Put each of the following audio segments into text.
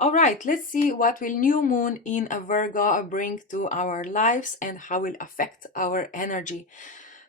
All right, let's see what will new moon in a Virgo bring to our lives and how will affect our energy.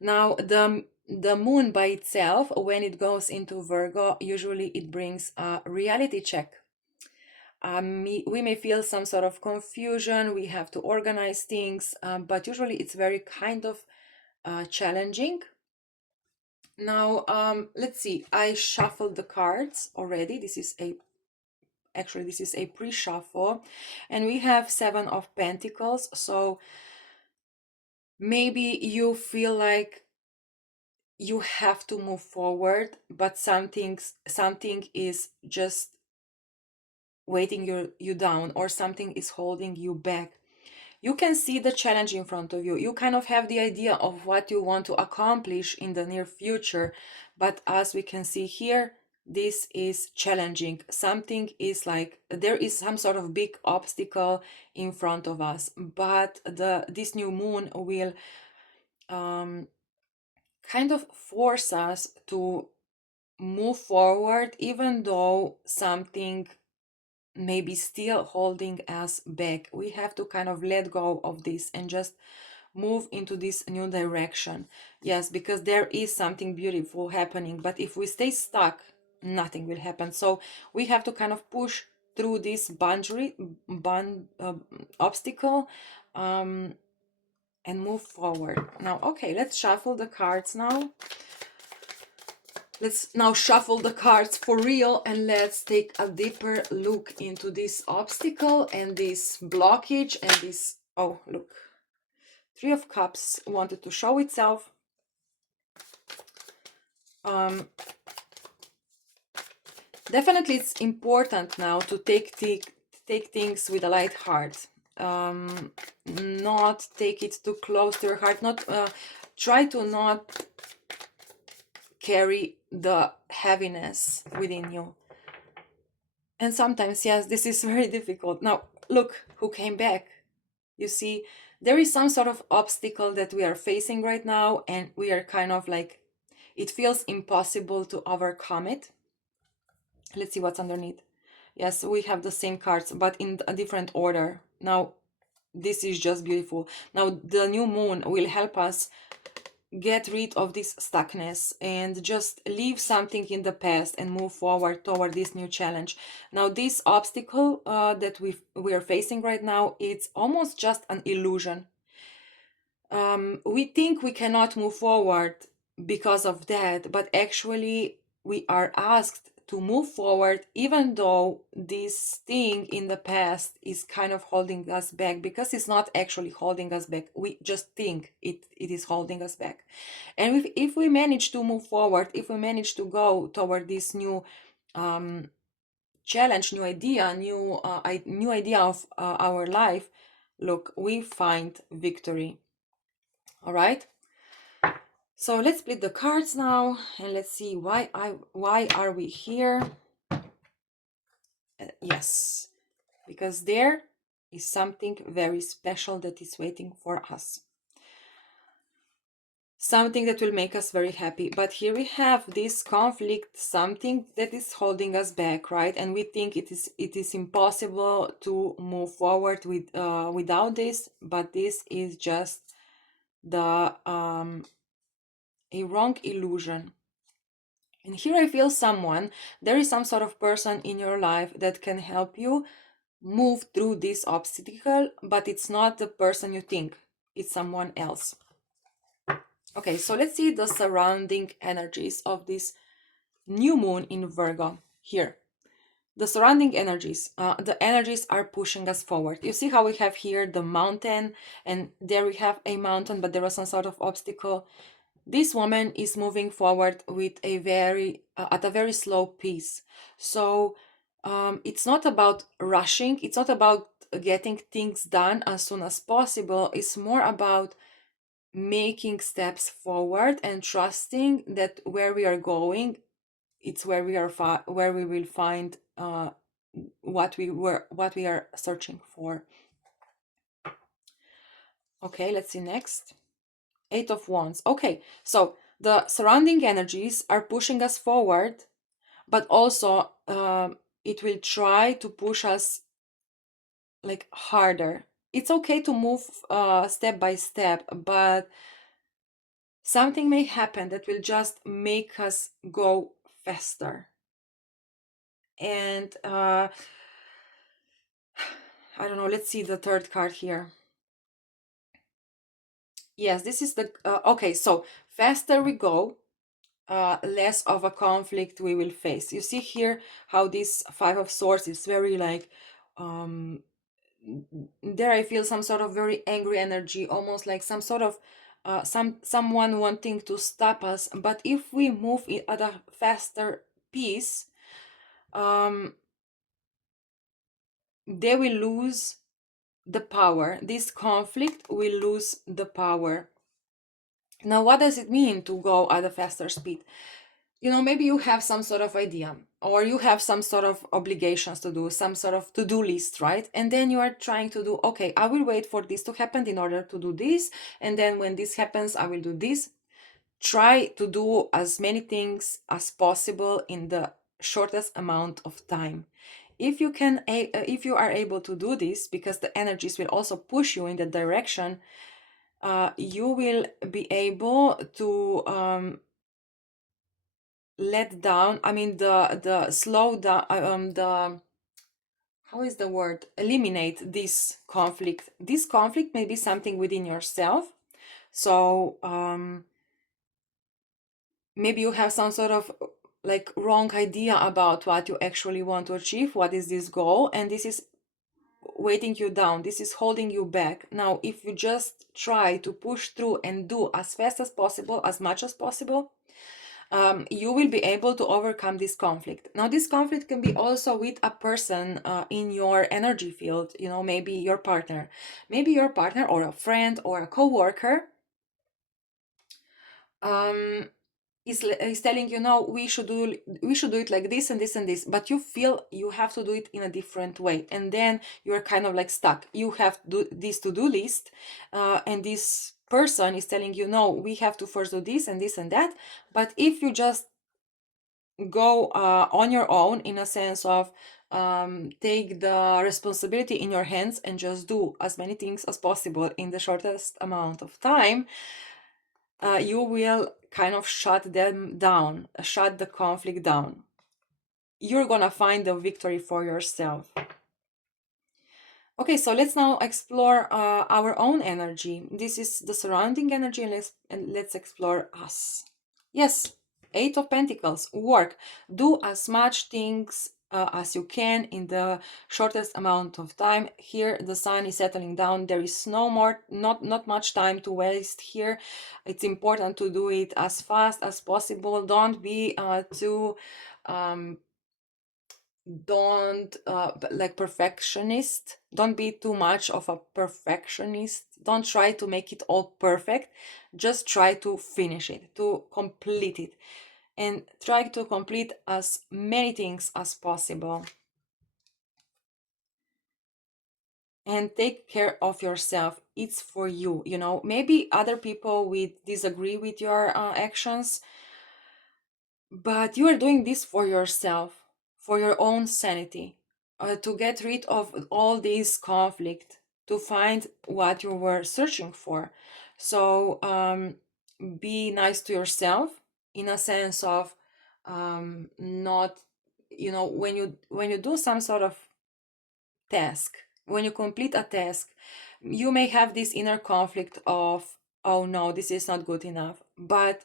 Now, the moon by itself, when it goes into Virgo, usually it brings a reality check. We may feel some sort of confusion. We have to organize things, but usually it's very kind of challenging. Now, let's see. I shuffled the cards already. This is a pre-shuffle, and we have Seven of Pentacles. So maybe you feel like you have to move forward, but something is just weighting you down, or something is holding you back. You can see the challenge in front of you. You kind of have the idea of what you want to accomplish in the near future, but as we can see here, this is challenging. Something is like there is some sort of big obstacle in front of us, but this new moon will kind of force us to move forward, even though something may be still holding us back. We have to kind of let go of this and just move into this new direction. Yes, because there is something beautiful happening, but if we stay stuck, nothing will happen. So we have to kind of push through this obstacle, and move forward. Now, okay, let's shuffle the cards now. Let's now shuffle the cards for real, and let's take a deeper look into this obstacle and this blockage and this, oh, look, Three of Cups wanted to show itself. Definitely it's important now to take things with a light heart. Not take it too close to your heart. Not try to not carry the heaviness within you. And sometimes, yes, this is very difficult. Now, look who came back. You see, there is some sort of obstacle that we are facing right now, and we are kind of like, it feels impossible to overcome it. Let's see what's underneath. Yes, we have the same cards, but in a different order. Now, this is just beautiful. Now, the new moon will help us get rid of this stuckness and just leave something in the past and move forward toward this new challenge. Now, this obstacle that we are facing right now, it's almost just an illusion. We think we cannot move forward because of that, but actually we are asked to move forward, even though this thing in the past is kind of holding us back, because it's not actually holding us back. We just think it is holding us back. And if we manage to move forward, if we manage to go toward this new challenge, new idea, new idea of our life, look, we find victory. All right. So let's split the cards now, and let's see why are we here. Yes, because there is something very special that is waiting for us. Something that will make us very happy. But here we have this conflict, something that is holding us back, right? And we think it is impossible to move forward without this, but this is just the a wrong illusion. And here I feel there is some sort of person in your life that can help you move through this obstacle, but it's not the person you think, it's someone else. Okay, so let's see the surrounding energies of this new moon in Virgo here. The surrounding energies, the energies are pushing us forward. You see how we have here the mountain, and there we have a mountain, but there was some sort of obstacle. This woman is moving forward with at a very slow pace. So it's not about rushing. It's not about getting things done as soon as possible. It's more about making steps forward and trusting that where we are going, it's where we will find what we are searching for. Okay, let's see next. Eight of Wands. Okay, so the surrounding energies are pushing us forward, but also it will try to push us like harder. It's okay to move step by step, but something may happen that will just make us go faster. And I don't know, let's see the third card here. Yes, this is the okay, so faster we go, less of a conflict we will face. You see here how this Five of Swords is very like um there I feel some sort of very angry energy, almost like some sort of someone wanting to stop us. But if we move it at a faster pace, um they will lose the power. This conflict will lose the power. Now, what does it mean to go at a faster speed? Maybe you have some sort of idea, or you have some sort of obligations to do, some sort of to-do list, right? And then you are trying to do, okay, I will wait for this to happen in order to do this. And then when this happens, I will do this. Try to do as many things as possible in the shortest amount of time. If you are able to do this, because the energies will also push you in the direction, you will be able to let down, I mean, the slow down, the how is the word, eliminate this conflict. This conflict may be something within yourself. So maybe you have some sort of like wrong idea about what you actually want to achieve, what is this goal, and this is weighting you down, this is holding you back. Now, if you just try to push through and do as fast as possible, as much as possible, you will be able to overcome this conflict. Now, this conflict can be also with a person in your energy field, maybe your partner, or a friend or a co-worker. Is telling you, no, we should do it like this and this and this, but you feel you have to do it in a different way, and then you're kind of like stuck. You have to do this to-do list, and this person is telling you, no, we have to first do this and this and that. But if you just go on your own, in a sense of take the responsibility in your hands and just do as many things as possible in the shortest amount of time, you will kind of shut them down, shut the conflict down. You're gonna find the victory for yourself. Okay, so let's now explore our own energy. This is the surrounding energy, and let's explore us. Yes, Eight of Pentacles, work. Do as much things as you can in the shortest amount of time. Here the sun is settling down. There is not much time to waste here. It's important to do it as fast as possible. Don't be too don't like perfectionist. Don't be too much of a perfectionist. Don't try to make it all perfect. Just try to finish it, to complete it, and try to complete as many things as possible. And take care of yourself. It's for you. Maybe other people will disagree with your actions, but you are doing this for yourself, for your own sanity, to get rid of all this conflict, to find what you were searching for. So be nice to yourself, in a sense of not, when you do some sort of task, when you complete a task, you may have this inner conflict of, oh no, this is not good enough. But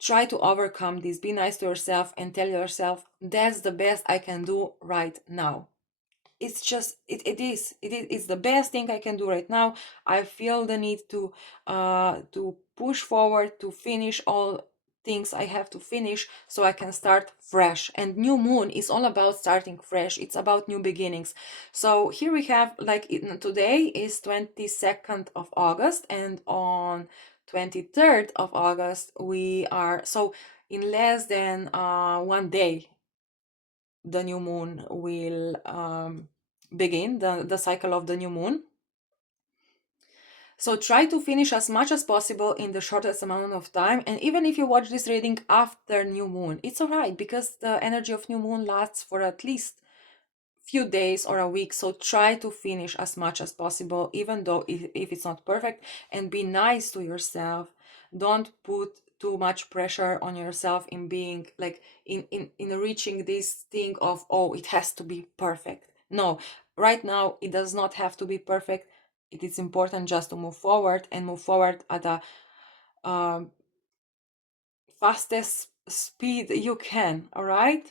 try to overcome this. Be nice to yourself and tell yourself, that's the best I can do right now. It's the best thing I can do right now. I feel the need to push forward, to finish all things I have to finish, so I can start fresh. And new moon is all about starting fresh. It's about new beginnings. So here we have, like, today is 22nd of August, and on 23rd of August we are, so in less than 1 day the new moon will begin, the cycle of the new moon. So try to finish as much as possible in the shortest amount of time. And even if you watch this reading after new moon, it's all right, because the energy of new moon lasts for at least few days or a week. So try to finish as much as possible, even though if it's not perfect, and be nice to yourself. Don't put too much pressure on yourself in being like in reaching this thing of, oh, it has to be perfect. No, right now it does not have to be perfect. It is important just to move forward, and move forward at a um, fastest speed you can. All right.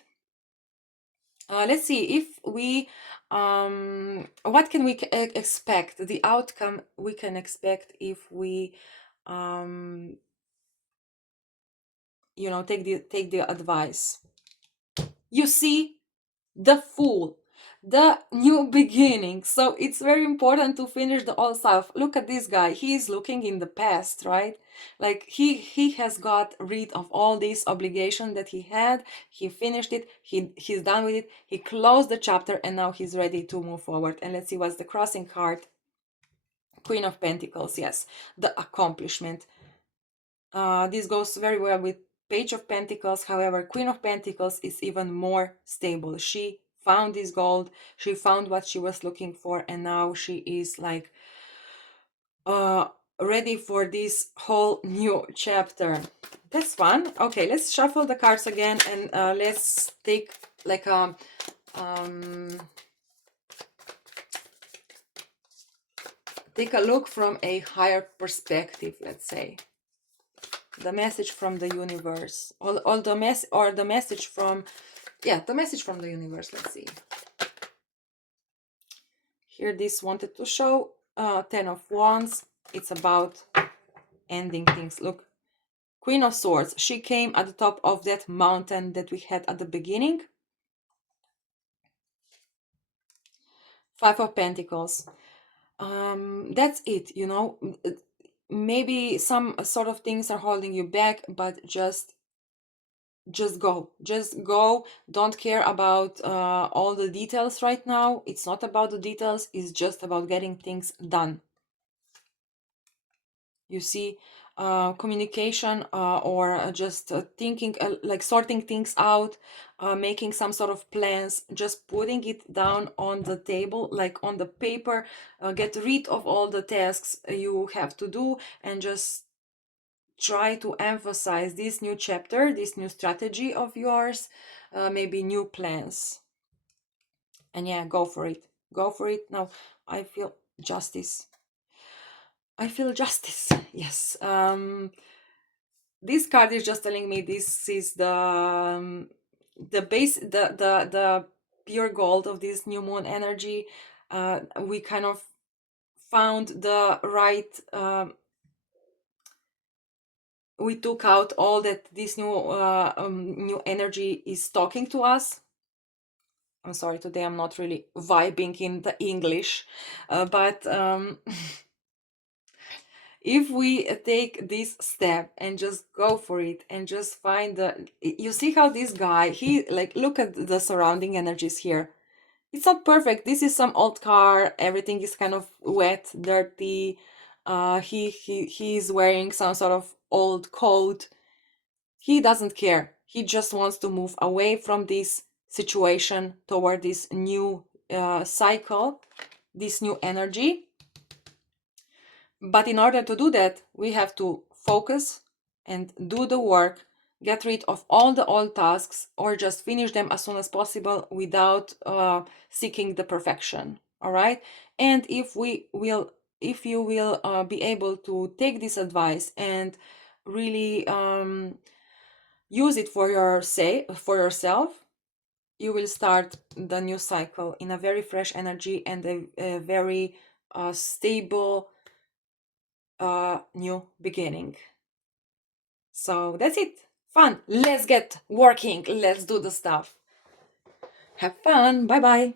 Let's see if we what can we expect, the outcome we can expect if we um take the advice. You see, the Fool, the new beginning. So it's very important to finish the old stuff. Look at this guy. He is looking in the past, right? Like he has got rid of all this obligation that he had. He finished it. He's done with it. He closed the chapter, and now he's ready to move forward. And let's see what's the crossing card. Queen of Pentacles. Yes, the accomplishment. This goes very well with Page of Pentacles. However, Queen of Pentacles is even more stable. She found this gold. She found what she was looking for, and now she is like uh ready for this whole new chapter. That's fun. Okay, let's shuffle the cards again, and let's take like um take a look from a higher perspective, let's say. The message from the universe, all the the message from, yeah, the message from the universe. Let's see. Here this wanted to show 10 of Wands. It's about ending things. Look, Queen of Swords, she came at the top of that mountain that we had at the beginning. Five of Pentacles. That's it, maybe some sort of things are holding you back, but just go. Don't care about all the details right now. It's not about the details, it's just about getting things done. You see, communication or just thinking, like sorting things out, making some sort of plans, just putting it down on the table, like on the paper. Get rid of all the tasks you have to do, and just try to emphasize this new chapter, this new strategy of yours, maybe new plans. And yeah, go for it. Go for it. Now, I feel justice. I feel justice. Yes. This card is just telling me this is the base, the pure gold of this new moon energy. We kind of found the right we took out all that this new energy is talking to us. I'm sorry, today I'm not really vibing in the English, but if we take this step and just go for it and just find you see how this guy, he like, look at the surrounding energies here. It's not perfect. This is some old car. Everything is kind of wet, dirty. He's wearing some sort of old coat. He doesn't care. He just wants to move away from this situation toward this new cycle, this new energy. But in order to do that, we have to focus and do the work, get rid of all the old tasks, or just finish them as soon as possible without seeking the perfection. All right. And if you will be able to take this advice and really use it for for yourself, you will start the new cycle in a very fresh energy and a very stable new beginning. So that's it. Fun. Let's get working. Let's do the stuff. Have fun. Bye bye.